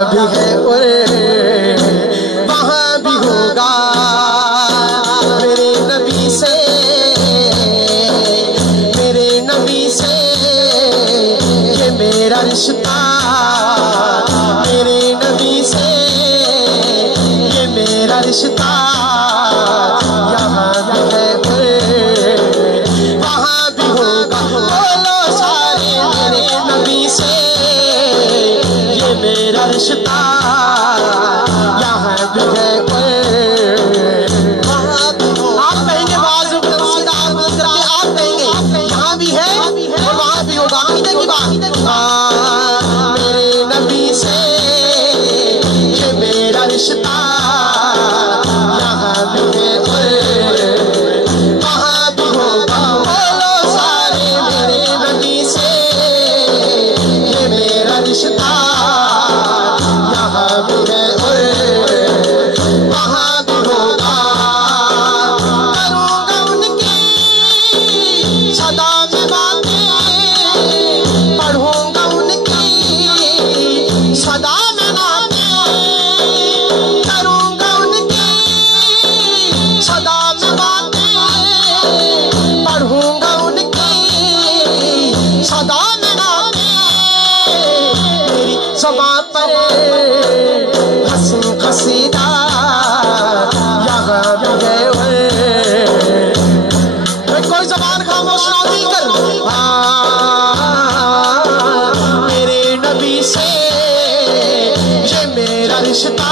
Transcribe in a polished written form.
भी है और वहाँ भी होगा मेरे नबी से, मेरे नबी से ये मेरा रिश्ता, मेरे नबी से ये मेरा रिश्ता। यहाँ भी है और वहाँ भी होगा, बोलो सारे मेरे नबी से ये मेरा रिश्ता। यहाँ भी है आप कहेंगे बाज़ आप कहेंगे यहाँ भी है और वहाँ भी होगा, अकीदे की बात। मेरे नबी से ये मेरा रिश्ता, यहाँ भी है वहाँ भी होगा, बोलो सारे मेरे नबी से ये मेरा रिश्ता। यहाँ भी है वहाँ भी होगा, करूँगा उनकी सदा में बातें, पढ़ूंगा उनकी सदा में नातें, करूँगा उनकी सदा में बातें, पढ़ूंगा उनकी सदा में नातें। मेरी ज़ुबान पर हंसी कसीदा यहाँ भी है, मैं कोई ज़बान खामोश नहीं करूँ। मेरे नबी से ये मेरा रिश्ता।